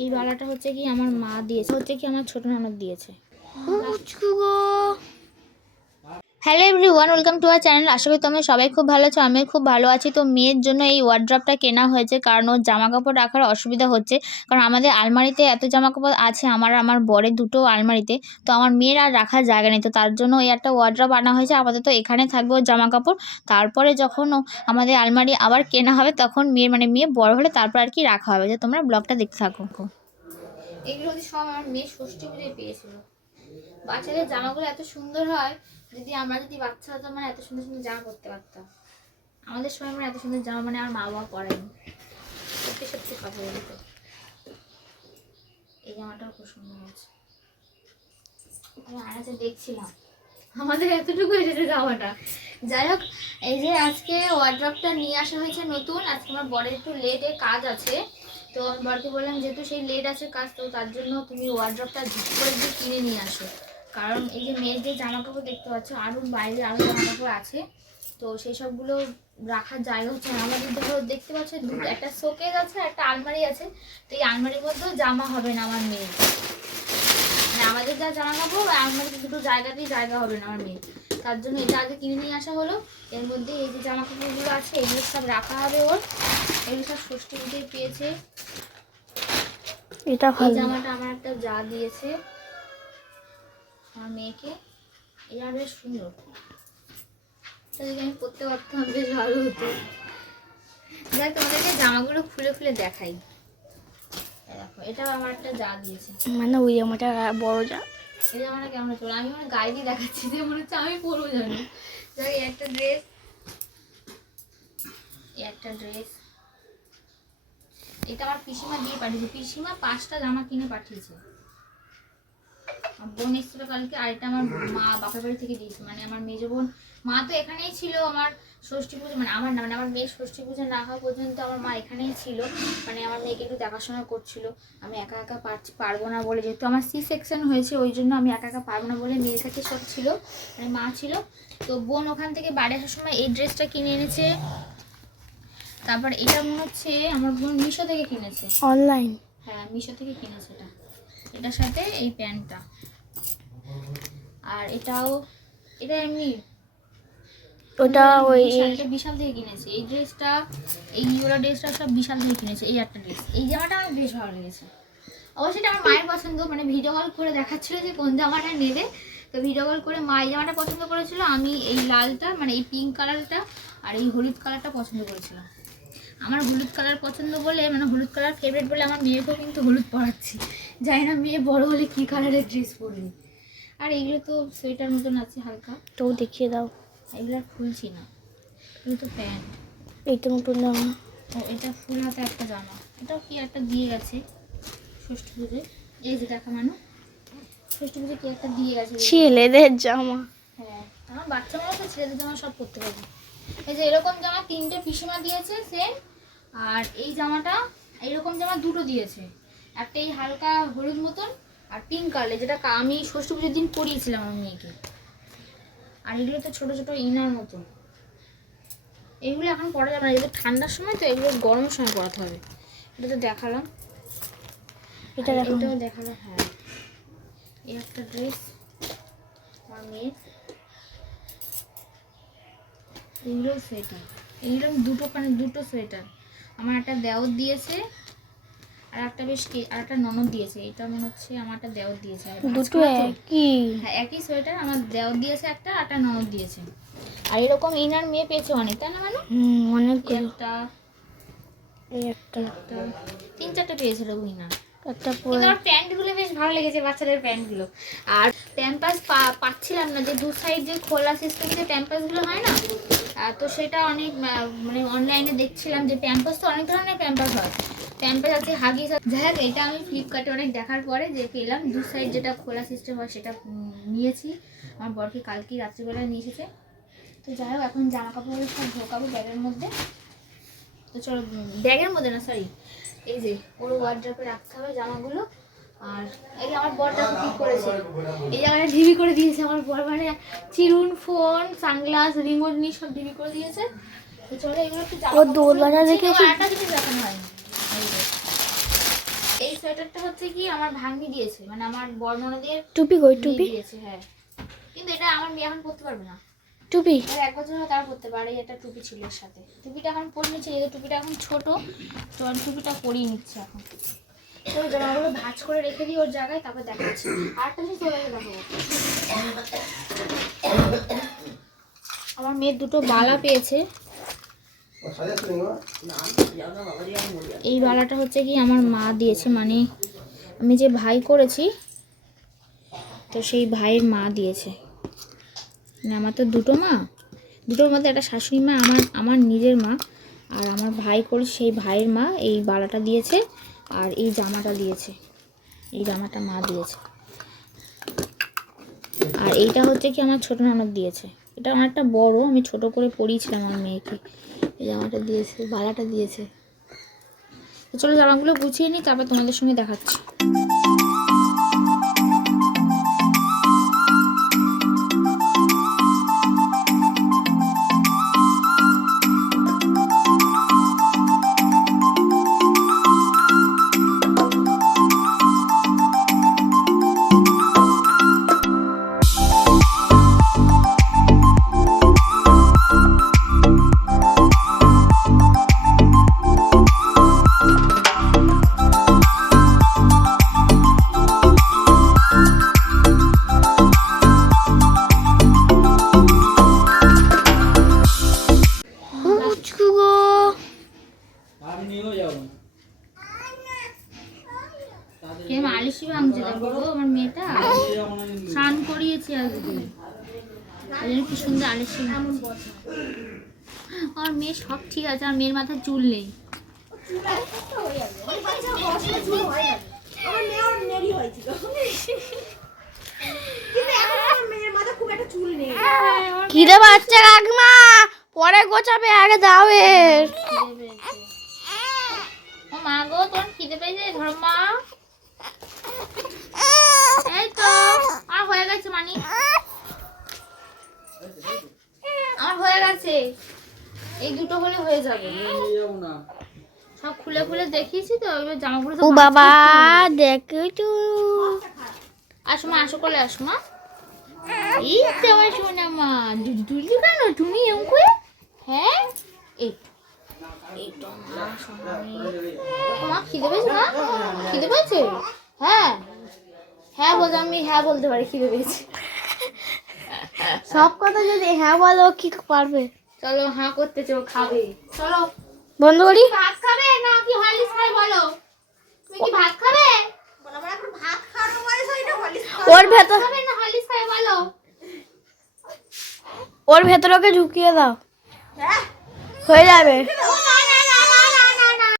এই বালাটা হচ্ছে কি আমার মা দিয়েছে হচ্ছে কি আমার ছোট ননদ দিয়েছে। Hello everyone welcome to our channel আশা করি তোমরা সবাই খুব ভালো আছো আমি খুব ভালো আছি। তো মেয়ের জন্য এই ওয়ার্ড্রপটা কেনা হয়েছে, কারণ ওর জামা কাপড় রাখার অসুবিধা হচ্ছে। কারণ আমাদের আলমারিতে এত জামা কাপড় আছে, আমার আমার বরের দুটো আলমারিতে। তো আমার মেয়ের আর রাখার জায়গা নেই, তো তার জন্য এই একটা ওয়ার্ড্রপ আনা হয়েছে। আপাতত এখানে থাকবে ওর জামা কাপড় তারপরে যখন আমাদের আলমারি আবার কেনা হবে, তখন মেয়ের মানে মেয়ে বড় হলে তারপর আর কি রাখা হবে। যে তোমরা ব্লগটা দেখতে থাকো। এগুলো সব আমার মেয়ে ষষ্ঠী পুজোয় পেয়েছিল। বাচ্চাদের জামাগুলো এত সুন্দর হয়, যদি আমরা যদি বাচ্চা হতো মানে এত সুন্দর সুন্দর জামা পরতে পারতাম। আমাদের সময় মানে এত সুন্দর জামা মানে আমার মা বাবা পরায়নি সত্যি সত্যি কথা বলতো। এই জামাটাও খুব সুন্দর আছে আমি আনাচে দেখছিলাম। আমাদের এতটুকু এসেছে জামাটা। যাই হোক, এই যে আজকে ওয়ার্ড্রপটা নিয়ে আসা হয়েছে নতুন। আজকে আমার বড়ের একটু লেটে কাজ আছে। তো আমি বরকে বললাম, যেহেতু সেই লেট আছে কাজ, তো তার জন্য তুমি ওয়ার্ড্রপটা ঝুট করে দিয়ে কিনে নিয়ে আসো। কারণ এই যে মেয়ের যে জামা কাপড় দেখতে পাচ্ছ আরও বাইরে আরও জামা কাপড় আছে। তো সেই সবগুলো রাখার জায়গা হচ্ছে আমাদের ধরো দেখতে পাচ্ছ দুটো একটা শোকেজ আছে একটা আলমারি আছে। তো এই আলমারির মধ্যেও জামা হবে না আমার মেয়ের। মানে আমাদের যা জামা কাপড় আলমারিতে দুটো জায়গাতেই জায়গা হবে না আমার মেয়ের। তার জন্য এটা আগে কিনে নিয়ে আসা হলো। এর মধ্যে এই যে জামা কাপড়গুলো আছে, এগুলো সব রাখা হবে ওর। এগুলো সব ষষ্ঠী পুজোয় পেয়েছে। এটা ভালো। জামাটা আমার একটা যা দিয়েছে আমার মেয়েকে। এটা বেশ সুন্দর। যদি আমি পরতে পারতাম বেশ ভালো হতো। তোমাদেরকে জামাগুলো খুলে খুলে দেখাই। দেখো এটা আমার একটা যা দিয়েছে। মানে ওই জামাটা বড় যা। এই জামাটা কেমন বলো? আমি মানে গায়ে দিয়ে দেখাচ্ছি যে মনে হচ্ছে আমি পরবো জানি। যাই একটা ড্রেস এই একটা ড্রেস এটা আমার পিসিমা দিয়ে পাঠিয়েছে। পিসিমা পাঁচটা জামা কিনে পাঠিয়েছে। বোন এসেছিল কালকে, আর এটা আমার মা বাপের বাড়ি থেকে দিয়েছে। মানে আমার মেজো বোন, মা তো এখানেই ছিল আমার ষষ্ঠী পুজো মানে আমার না মানে আমার মেয়ের ষষ্ঠী পুজো না হওয়া পর্যন্ত আমার মা এখানেই ছিল। মানে আমার মেয়েকে একটু দেখাশোনা করছিল। আমি একা একা পারছি, পারব না বলে, যেহেতু আমার সি সেকশন হয়েছে, ওই জন্য আমি একা একা পারব না বলে মেয়ের কাছে সব ছিল মানে মা ছিল। তো বোন ওখান থেকে বাড়ি আসার সময় এই ড্রেসটা কিনে এনেছে। তারপর এটা মনে হচ্ছে আমার বোন মিশো থেকে কিনেছে। অনলাইন হ্যাঁ মিশো থেকে কিনেছে এটা। এটার সাথে এই প্যান্টটা। আর এটাও এটা এমনি ওটা ওই বিশাল- বিশাল থেকে কিনেছে। এই ড্রেসটা এই ইউরো ড্রেসটা সব বিশাল থেকে কিনেছে এই একটা ড্রেস। এই জামাটা আমার বেশ ভালো লেগেছে। অবশ্যই এটা আমার মায়ের পছন্দ মানে ভিডিও কল করে দেখাচ্ছিল যে কোন জামাটা নেবে। তো ভিডিও কল করে মা এই জামাটা পছন্দ করেছিল আমি এই লালটা মানে এই পিঙ্ক কালারটা আর এই হলুদ কালারটা পছন্দ করেছিলাম। আমার হলুদ কালার পছন্দ বলে মানে হলুদ কালার ফেভারিট বলে আমার মেয়েকেও কিন্তু হলুদ পরাচ্ছি। জানি না মেয়ে বড় হলে কী কালারের ড্রেস পরবে। আর এগুলো তো সোয়েটার মতন আছে হালকা। তো দেখিয়ে দাও। এগুলো আর খুলছি না। এগুলো তো প্যান্ট এইটা নতুন জামা ও এটা ফুল হাতে একটা জামা। এটাও কি একটা দিয়ে গেছে? ষষ্ঠী পুজোয়। এই যে দেখা মানু। ষষ্ঠী পুজোয় কি একটা দিয়ে গেছে ছেলেদের জামা। হ্যাঁ আমার বাচ্চা মানুষ ছেলেদের জামা সব পরতে পারবে। এই যে এরকম জামা তিনটে পিসিমা দিয়েছে সেম আর এই জামাটা এইরকম জামা দুটো দিয়েছে। একটা এই হালকা হলুদ মতন আর পিঙ্ক কালার যেটা আমি ষষ্ঠী পুজোর দিন পরিয়েছিলাম আমার মেয়েকে। আর এগুলো তো ছোটো ছোটো ইনার মতন। এগুলো এখন পরা যাবে না যেহেতু ঠান্ডার সময় তো এগুলো গরমের সময় পরাতে হবে। এটা তো দেখালাম। এটা এটাও দেখালাম হ্যাঁ। এই একটা ড্রেস আমার মেয়ের। এগুলো সোয়েটার এগুলো দুটো মানে দুটো সোয়েটার আমার একটা দেওর দিয়েছে আর একটা বেশ কে- আর একটা ননদ দিয়েছে। এটা মনে হচ্ছে আমার একটা দেওর দিয়েছে। দুটো একই। হ্যাঁ একই সোয়েটার আমার দেওর দিয়েছে একটা আর একটা ননদ দিয়েছে। আর এরকম ইনার মেয়ে পেয়েছে অনেক তাই না মানে? হুম অনেক একটা একটা। একটা তিন চারটে পেয়েছিল উইনার একটা প্যান্টগুলো বেশ ভালো লেগেছে বাচ্চাদের প্যান্টগুলো। আর প্যাম্পাস পাচ্ছিলাম না, যে দু সাইড যে খোলা সিস্টেম যে প্যাম্পাসগুলো হয় না তো সেটা অনেক মানে অনলাইনে দেখছিলাম যে প্যাম্পাস তো অনেক ধরনের প্যাম্পাস হয়। প্যাম্পাস আছে হাগিস যাই হোক, এটা আমি ফ্লিপকার্টে অনেক দেখার পরে যে পেলাম, দু সাইড যেটা খোলা সিস্টেম হয় সেটা নিয়েছি। আমার বরকে কালকে রাত্রিবেলা নিয়ে এসেছে। তো যাই হোক, এখন জামা কাপড় সব ঢোকাবো ব্যাগের মধ্যে। তো চলো ব্যাগের মধ্যে না সরি এই যে ওর ওয়ার্ড্রপে রাখতে হবে জামাগুলো। আর এই আমার বরটা ঠিক করেছে। এই জায়গাটা ঢিবি করে দিয়েছে আমার বর মানে চিরুন ফোন সানগ্লাস রিমোট নিয়ে সব ঢিবি করে দিয়েছে। তো চলো এগুলো একটু দেখে দেখানো হয়নি। এই সোয়েটারটা হচ্ছে কি আমার দিয়েছে মানে আমার বর্ণনাদের টুপি কই টুপি? দিয়েছে হ্যাঁ। কিন্তু এটা আমার মেয়ে এখন পরতে পারবে না। টুপি? এক বছর তার পরতে পারে একটা টুপি ছিল এর সাথে। টুপিটা এখন পরে নিচ্ছে এই টুপিটা এখন ছোট তো টুপিটা পরিয়ে নিচ্ছে এখন। তো জামাগুলো ভাঁজ করে রেখে দিই ওর জায়গায়, তারপর দেখাচ্ছি। আরেকটা জিনিস তোর দেখাবো। আমার মেয়ের দুটো বালা পেয়েছে। এই বালাটা হচ্ছে কি আমার মা দিয়েছে মানে আমি যে ভাই করেছি, তো সেই ভাইয়ের মা দিয়েছে। মানে আমার তো দুটো মা, দুটোর মধ্যে একটা শাশুড়ি মা, আমার আমার নিজের মা, আর আমার ভাই করে সেই ভাইয়ের মা, এই বালাটা দিয়েছে। আর এই জামাটা দিয়েছে। এই জামাটা মা দিয়েছে। আর এইটা হচ্ছে কি আমার ছোট ননদ দিয়েছে। এটা অনেকটা বড়, আমি ছোট করে পরিয়েছিলাম আমার মেয়েকে। এই জামাটা দিয়েছে, বালাটা দিয়েছে। চলো জামাগুলো গুছিয়ে নিই, তারপর তোমাদের সঙ্গে দেখাচ্ছি। কে মালিশি ভাঙছে দেখো আমার মেয়েটা স্নান করিয়েছি আজকে ওই কি সুন্দর আলিশি আমার মেয়ে সব ঠিক আছে আর মেয়ের মাথায় চুল নেই। খিদে পাচ্ছে কাকিমা পরে গোছাবে আগে এর। ও মা গো তোর খিদে পেয়েছে? ধর মা এই তো আর মানি আমার হয়ে গেছে। এই দুটো হলে হয়ে যাবে। সব খুলে খুলে দেখিয়েছি তো এবার জামাগুলো ও বাবা। দেখো তো আসো মা আসো কোলে আসো মা। এই তো আমার সোনা মা দুধ দুধু কেন? তুমি এরকম করে? হ্যাঁ? এই মা খিদে পেয়েছে মা? খিদে পেয়েছে? হ্যাঁ। হ্যাঁ বলতে আমি হ্যাঁ বলতে পারি খিদে পেয়েছে। সব কথা যদি হ্যাঁ বলো কি পারবে? চলো হ্যাঁ করতে চো খাবে। চলো। বন্ধ করি ভাত খাবে না কি হরলিক্স খাই বলো? তুমি কি ভাত খাবে? আমার এখন ভাত খাওয়ার বয়স না হলিস ওর ভেতর খাবে না হরলিক্স খাই বলো? ওর ভেতরকে ঢুকিয়ে দাও। হ্যাঁ। হয়ে যাবে।